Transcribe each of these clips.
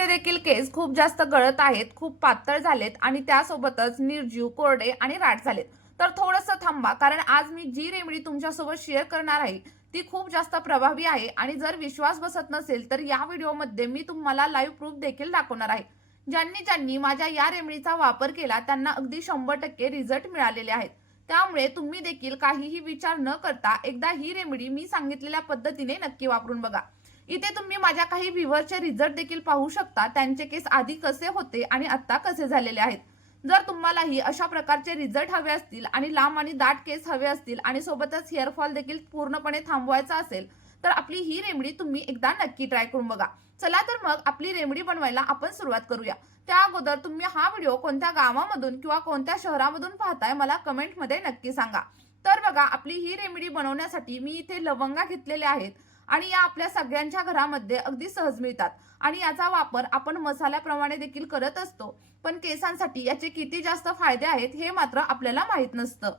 तुमचे देखील केस खूप जास्त गळत आहेत, खूप पातळ झालेत आणि त्यासोबतच निर्जीव, कोरडे आणि राठ झालेत, तर थोडंसं थांबा, कारण आज मी जी रेमेडी तुमच्यासोबत शेअर करणार आहे ती खूप जास्त प्रभावी आहे. आणि जर विश्वास बसत नसेल तर या व्हिडिओमध्ये मी तुम्हाला लाईव्ह प्रूफ देखील दाखवणार आहे. ज्यांनी ज्यांनी माझ्या या रेमेडीचा वापर केला त्यांना अगदी 100% रिझल्ट मिळालेले आहेत. त्यामुळे तुम्ही देखील काहीही विचार न करता एकदा ही रेमेडी मी सांगितलेल्या पद्धतीने नक्की वापरून बघा. इथे तुम्ही माझ्या काही व्ह्यूअरचे रिझल्ट देखील पाहू शकता, त्यांचे केस आधी कसे होते आणि आता कसे झालेले आहेत. जर तुम्हालाही अशा प्रकारचे रिझल्ट हवे असतील आणि लांब आणि दाट केस हवे असतील आणि सोबतच हेअरफॉल देखील पूर्णपणे थांबवायचा असेल तर आपली ही रेमेडी तुम्ही एकदा नक्की ट्राय करून बघा. चला तर मग आपली रेमेडी बनवायला आपण सुरुवात करूया. त्या अगोदर तुम्ही हा व्हिडिओ कोणत्या गावामधून किंवा कोणत्या शहरामधून पाहताय मला कमेंटमध्ये नक्की सांगा. तर बघा, आपली ही रेमेडी बनवण्यासाठी मी इथे लवंगा घेतलेल्या आहेत आणि या आपल्या सगळ्यांच्या घरामध्ये अगदी सहज मिळतात आणि याचा वापर आपण मसाल्याप्रमाणे देखील करत असतो. पण केसांसाठी याचे किती जास्त फायदे आहेत हे मात्र आपल्याला माहित नसतं.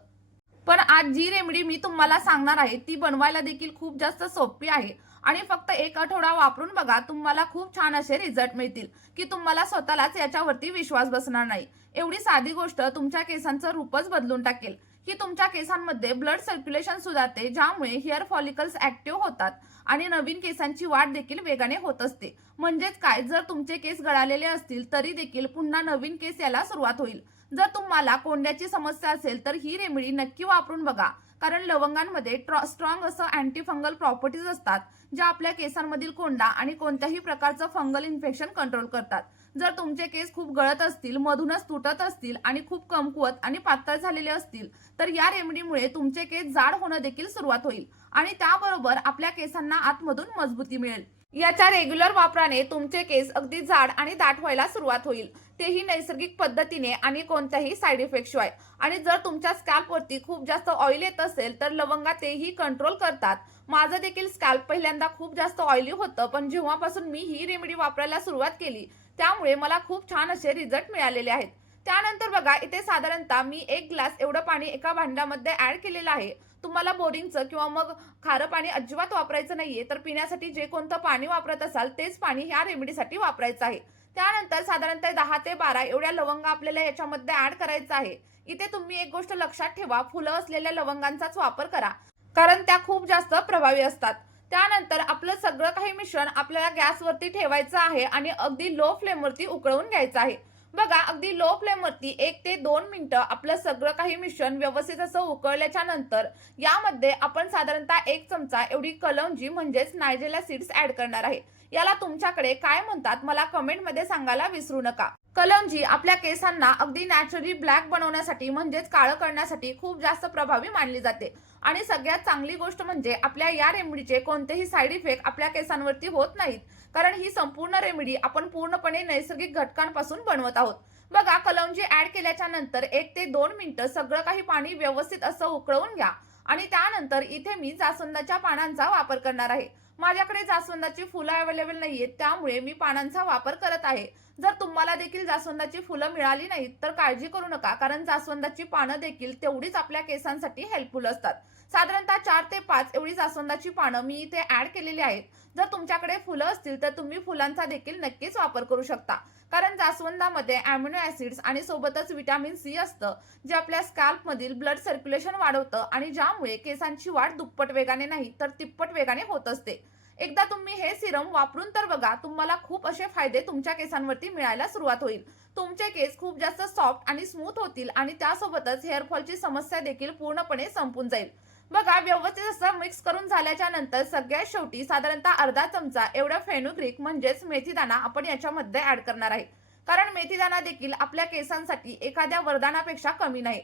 पण आज जी रेमेडी मी तुम्हाला सांगणार आहे ती बनवायला देखील खूप जास्त सोपी आहे आणि फक्त 1 आठवडा वापरून बघा, तुम्हाला खूप छान असे रिझल्ट मिळतील की तुम्हाला स्वतःलाच याच्यावरती विश्वास बसणार नाही. एवढी साधी गोष्ट तुमच्या केसांचं रूपच बदलून टाकेल. ही तुमच्या केसांमध्ये ब्लड सर्क्युलेशन सुधारते, ज्यामुळे हेअर फॉलिकल्स ऍक्टिव्ह होतात आणि नवीन केसांची वाढ देखील वेगाने होत असते. म्हणजेच काय, जर तुमचे केस गळालेले असतील तरी देखील पुन्हा नवीन केस यायला सुरुवात होईल. जर तुम्हाला कोंड्याची समस्या असेल तर ही रेमेडी नक्की वापरून बघा, कारण लवंगांमध्ये स्ट्रॉंग असं अँटी फंगल प्रॉपर्टीज असतात ज्या आपल्या केसांमधील कोंडा आणि कोणत्याही प्रकारचं फंगल इन्फेक्शन कंट्रोल करतात. जर तुमचे केस खूप गळत असतील, मधूनच तुटत असतील आणि खूप कमकुवत आणि पातळ झालेले असतील तर या रेमेडीमुळे तुमचे केस जाड होणं देखील सुरुवात होईल आणि त्याबरोबर आपल्या केसांना आतमधून मजबूती मिळेल. याच्या रेग्युलर वापराने तुमचे केस अगदी जाड आणि दाट व्हायला सुरुवात होईल, तेही नैसर्गिक पद्धतीने आणि कोणत्याही साईड इफेक्ट शिवाय. आणि जर तुमच्या स्कॅल्पवरती खूप जास्त ऑइल येत असेल तर लवंगा तेही कंट्रोल करतात. माझं देखील स्कॅल्प पहिल्यांदा खूप जास्त ऑइली होतं, पण जेव्हापासून मी ही रेमेडी वापरायला सुरुवात केली त्यामुळे मला खूप छान असे रिझल्ट मिळालेले आहेत. त्यानंतर बघा, इथे साधारणतः मी 1 ग्लास एवढं पाणी एका भांड्यामध्ये ऍड केलेलं आहे. तुम्हाला बोरिंगचं किंवा मग खारं पाणी अजिबात वापरायचं नाहीये, तर पिण्यासाठी जे कोणतं पाणी वापरत असाल तेच पाणी ह्या रेमेडीसाठी वापरायचं आहे. त्यानंतर साधारणतः 10 ते 12 एवढ्या लवंगा आपल्याला याच्यामध्ये ऍड करायचं आहे. इथे तुम्ही एक गोष्ट लक्षात ठेवा, फुलं असलेल्या लवंगांचाच वापर करा, कारण त्या खूप जास्त प्रभावी असतात. त्यानंतर आपलं सगळं काही मिश्रण आपल्याला गॅसवरती ठेवायचं आहे आणि अगदी लो फ्लेमवरती उकळून घ्यायचं आहे. बघा, अगदी लो फ्लेमवरती 1 ते 2 मिनिटं आपलं सगळं काही मिश्रण व्यवस्थित असं उकळल्याच्या नंतर यामध्ये आपण साधारणतः 1 चमचा एवढी कलौंजी म्हणजेच नायजेला सीड्स ऍड करणार आहे. याला तुमच्याकडे काय म्हणतात मला कमेंटमध्ये सांगायला विसरू नका. कलौंजी आपल्या केसांना अगदी नॅचरली ब्लॅक बनवण्यासाठी म्हणजेच काळं करण्यासाठी खूप जास्त प्रभावी मानली जाते. आणि सगळ्यात चांगली गोष्ट म्हणजे आपल्या या रेमेडीचे कोणतेही साईड इफेक्ट आपल्या केसांवरती होत नाहीत, कारण ही संपूर्ण रेमेडी आपण पूर्णपणे नैसर्गिक घटकांपासून बनवत आहोत. बघा, कलौंजी ऍड केल्याच्या नंतर 1 ते 2 मिनिटं सगळं काही पाणी व्यवस्थित असं उकळून घ्या आणि त्यानंतर इथे मी जास्वंदाच्या पानांचा वापर करणार आहे. माझ्याकडे जास्वंदाची फुलं अवेलेबल नाहीयेत, त्यामुळे मी पानांचा वापर करत आहे. जर तुम्हाला देखील जास्वंदाची फुलं मिळाली नाहीत तर काळजी करू नका, कारण जास्वंदाची पानं देखील तेवढीच आपल्या केसांसाठी हेल्पफुल असतात. साधारणतः 4 ते 5 एवढी जास्वंदाची पानं मी इथे ऍड केलेली आहेत. जर तुमच्याकडे फुलं असतील तर तुम्ही फुलांचा देखील नक्कीच वापर करू शकता, कारण जास्वंदामध्ये अॅमिनो ऍसिड्स आणि सोबतच व्हिटॅमिन सी असतं, जे आपल्या स्कॅल्प मधील ब्लड सर्क्युलेशन वाढवतं आणि ज्यामुळे केसांची वाढ दुप्पट वेगाने नाही तर तिप्पट वेगाने होत असते. एकदा तुम्ही हे सिरम वापरून तर बघा, तुम्हाला खूप असे फायदे तुमच्या केसांवरती मिळायला सुरुवात होईल. तुमचे केस खूप जास्त सॉफ्ट आणि स्मूथ होतील आणि त्यासोबतच हेअरफॉलची समस्या देखील पूर्णपणे संपून जाईल. बघा, व्यवस्थित असं मिक्स करून झाल्याच्या नंतर सगळ्यात शेवटी साधारणतः अर्धा चमचा एवढा फेनुग्रीक म्हणजेच मेथीदाणा आपण याच्यामध्ये ऍड करणार आहे, कारण मेथीदाणा देखील आपल्या केसांसाठी एखाद्या वरदानापेक्षा कमी नाही.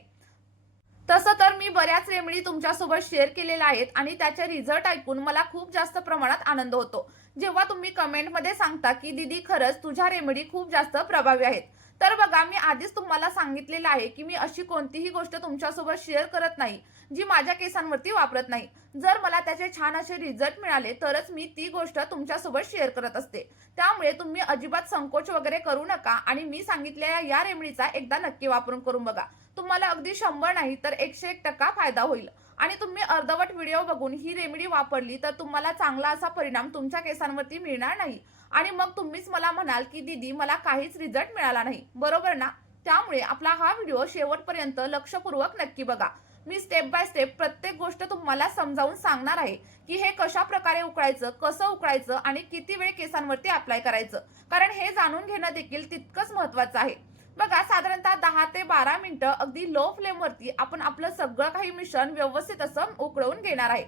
तसं तर मी बऱ्याच रेमेडी तुमच्यासोबत शेअर केलेल्या आहेत आणि त्याचे रिझल्ट ऐकून मला खूप जास्त प्रमाणात आनंद होतो, जेव्हा तुम्ही कमेंटमध्ये सांगता की दीदी खरंच तुझ्या रेमेडी खूप जास्त प्रभावी आहेत. तर बघा, मी आधीच तुम्हाला सांगितलेलं आहे की मी अशी कोणतीही गोष्ट तुमच्यासोबत शेअर करत नाही जी माझ्या केसांवरती वापरत नाही. जर मला त्याचे छान असे रिझल्ट मिळाले तरच मी ती गोष्ट तुमच्यासोबत शेअर करत असते. त्यामुळे तुम्ही अजिबात संकोच वगैरे करू नका आणि मी सांगितलेल्या या रेमेडीचा एकदा नक्की वापरून करून बघा. तुम्हाला अगदी 100 नाही तर 101% फायदा होईल. आणि तुम्ही अर्धवट व्हिडिओ बघून ही रेमेडी वापरली तर तुम्हाला चांगला असा परिणाम तुमच्या केसांवरती मिळणार नाही आणि मग तुम्हीच मला म्हणाल की दीदी मला काहीच रिझल्ट मिळाला नाही, बरोबर ना? त्यामुळे आपला हा व्हिडिओ शेवटपर्यंत लक्षपूर्वक नक्की बघा. मी स्टेप बाय स्टेप प्रत्येक गोष्ट तुम्हाला समजावून सांगणार आहे की हे कशा प्रकारे उकळायचं, कसं उकळायचं आणि किती वेळ केसांवरती अप्लाय करायचं, कारण हे जाणून घेणं देखील तितकंच महत्त्वाचं आहे. बघा, साधारणतः 10 ते 12 मिनिटं अगदी लो फ्लेमवरती आपण आपलं सगळं काही मिश्रण व्यवस्थित असं उकळून घेणार आहे,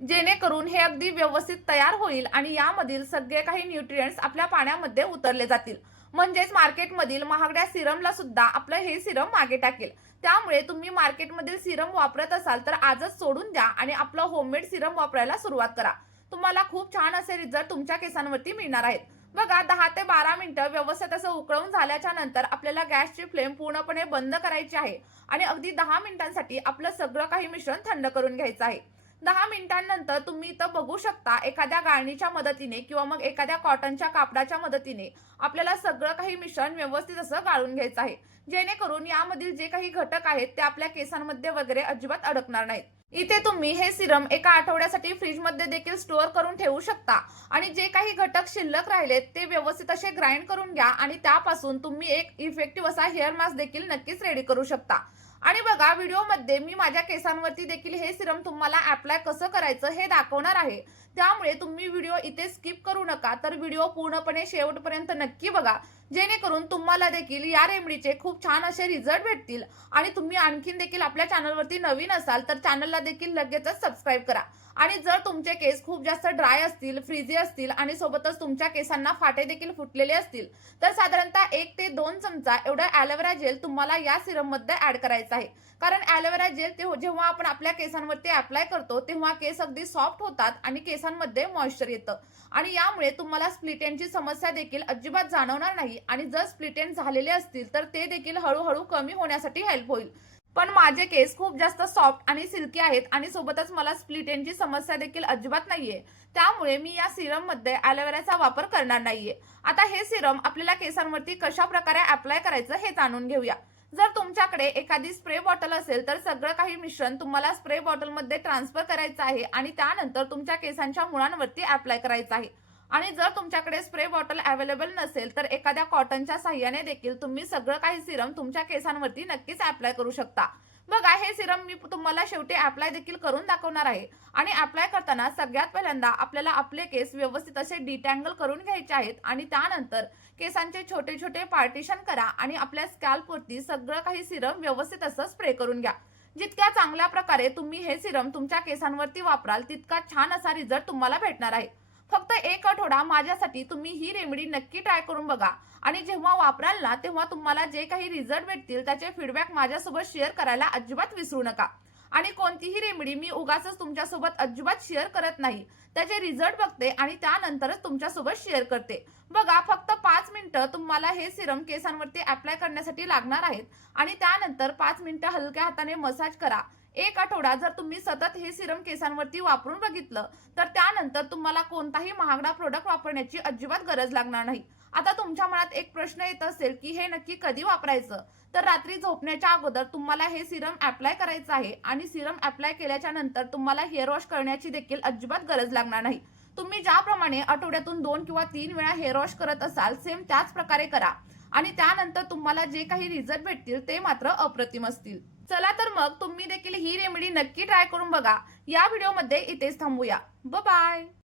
जेणेकरून हे अगदी व्यवस्थित तयार होईल आणि यामधील सगळे काही न्यूट्रिएंट्स आपल्या पाण्यामध्ये उतरले जातील. म्हणजेच मार्केटमधील महागड्या सिरमला सुद्धा आपलं हे सिरम मागे टाकेल. त्यामुळे तुम्ही मार्केटमधील सिरम वापरत असाल तर आजच सोडून द्या आणि आपलं होममेड सिरम वापरायला सुरुवात करा. तुम्हाला खूप छान असे रिझल्ट तुमच्या केसांवरती मिळणार आहेत. बघा, 10 ते 12 मिनिटं व्यवस्थित असं उकळून झाल्याच्या नंतर आपल्याला गॅसची फ्लेम पूर्णपणे बंद करायची आहे आणि अगदी 10 मिनिटांसाठी आपलं सगळं काही मिश्रण थंड करून घ्यायचं आहे. 10 मिनिटांनंतर तुम्ही इथं बघू शकता, एखाद्या गाळणीच्या मदतीने किंवा मग एखाद्या कॉटनच्या कापडाच्या मदतीने आपल्याला सगळं काही मिश्रण व्यवस्थित असं गाळून घ्यायचं आहे, जेणेकरून यामधील जे काही घटक आहेत ते आपल्या केसांमध्ये वगैरे अजिबात अडकणार नाहीत. इथे तुम्ही हे सिरम एका आठवड्यासाठी फ्रीजमध्ये देखील स्टोअर करून ठेवू शकता आणि जे काही घटक शिल्लक राहिलेत ते व्यवस्थित असे ग्राइंड करून घ्या आणि त्यापासून तुम्ही एक इफेक्टिव्ह असा हेअर मास्क देखील नक्कीच रेडी करू शकता. आणि बघा, व्हिडिओमध्ये मी माझ्या केसांवरती देखील हे सिरम तुम्हाला अप्लाय कसं करायचं हे दाखवणार आहे. त्यामुळे तुम्ही व्हिडिओ इथे स्किप करू नका, तर व्हिडिओ पूर्णपणे शेवटपर्यंत नक्की बघा, जेणेकरून तुम्हाला देखील या रेमेडीचे खूप छान असे रिझल्ट भेटतील. आणि तुम्ही आणखीन देखील आपल्या चॅनलवरती नवीन असाल तर चॅनलला देखील लगेचच सबस्क्राईब करा. आणि जर तुमचे केस खूप जास्त ड्राय असतील, फ्रीजी असतील आणि सोबतच तुमच्या केसांना फाटे देखील फुटलेले असतील तर साधारणतः 1 ते 2 चमचा एवढं ॲलोवेरा जेल तुम्हाला या सिरम मध्ये ऍड करायचं आहे. कारण ॲलोवेरा जेल जेव्हा आपण आपल्या केसांवरती अप्लाय करतो तेव्हा केस अगदी सॉफ्ट होतात आणि केसांमध्ये मॉइश्चर येतं आणि यामुळे तुम्हाला स्प्लिट एंडची समस्या देखील अजिबात जाणवणार नाही आणि जर स्प्लिट एंड झालेले असतील तर ते देखील हळूहळू कमी होण्यासाठी हेल्प होईल. पण माझे केस खूप जास्त सॉफ्ट आणि सिल्की आहेत आणि सोबतच मला स्प्लिट एंडची समस्या देखील अजिबात नाहीये, त्यामुळे मी या सिरम मध्ये ॲलोवेराचा वापर करणार नाहीये. आता हे सिरम आपल्याला केसांवरती कशा प्रकारे अप्लाय करायचं हे जाणून घेऊया. जर तुमच्याकडे एखादी स्प्रे बॉटल असेल तर सगळं काही मिश्रण तुम्हाला स्प्रे बॉटलमध्ये ट्रान्सफर करायचं आहे आणि त्यानंतर तुमच्या केसांच्या मुळांवरती अप्लाय करायचं आहे. आणि जर तुमच्याकडे स्प्रे बॉटल अवेलेबल नसेल तर एखाद्या कॉटनच्या साह्याने देखील तुम्ही सगळं काही सिरम तुमच्या केसांवरती नक्कीच अप्लाय करू शकता. बघा, हे सिरम मी तुम्हाला शेवटी अप्लाय देखील करून दाखवणार आहे आणि अप्लाय करताना सगळ्यात पहिल्यांदा आपल्याला आपले केस व्यवस्थित असे डिटँगल करून घ्यायचे आहेत आणि त्यानंतर केसांचे छोटे छोटे पार्टिशन करा आणि आपल्या स्कॅल्पवरती सगळं काही सिरम व्यवस्थित असं स्प्रे करून घ्या. जितक्या चांगल्या प्रकारे तुम्ही हे सिरम तुमच्या केसांवरती वापराल तितका छान असा रिझल्ट तुम्हाला भेटणार आहे. फक्त 1 आठवडा माझ्यासाठी तुम्ही ही रेमेडी नक्की ट्राय करून बघा आणि जेव्हा वापराल ना तेव्हा तुम्हाला जे काही रिझल्ट भेटतील त्याचे फीडबॅक माझ्यासोबत शेअर करायला अजिबात विसरू नका. आणि कोणतीही रेमेडी मी उगाचच तुमच्यासोबत अजिबात शेअर करत नाही, त्याचे रिझल्ट बघते आणि त्यानंतरच तुमच्यासोबत शेअर करते. बघा, फक्त 5 मिनिटं तुम्हाला हे सिरम केसांवरती अप्लाय करण्यासाठी लागणार आहेत आणि त्यानंतर 5 मिनिटं हलक्या हाताने मसाज करा. 1 आठवडा जर तुम्ही सतत हे सिरम केसांवरती वापरून बघितलं तर त्यानंतर तुम्हाला कोणताही महागडा प्रोडक्ट वापरण्याची अजिबात गरज लागणार नाही. आता तुमच्या मनात एक प्रश्न येत असेल की हे नक्की कधी वापरायचं, तर रात्री झोपण्याच्या अगोदर तुम्हाला हे सिरम अप्लाय करायचं आहे आणि सिरम अप्लाय केल्याच्या नंतर तुम्हाला हेअर वॉश करण्याची देखील अजिबात गरज लागणार नाही. तुम्ही ज्याप्रमाणे आठवड्यातून 2 किंवा 3 वेळा हेअर वॉश करत असाल सेम त्याच प्रकारे करा आणि त्यानंतर तुम्हाला जे काही रिझल्ट भेटतील ते मात्र अप्रतिम असतील. चला तर मग तुम्ही देखील ही रेमेडी नक्की ट्राय करून बघा. या व्हिडिओमध्ये इथेच थांबूया. बाय.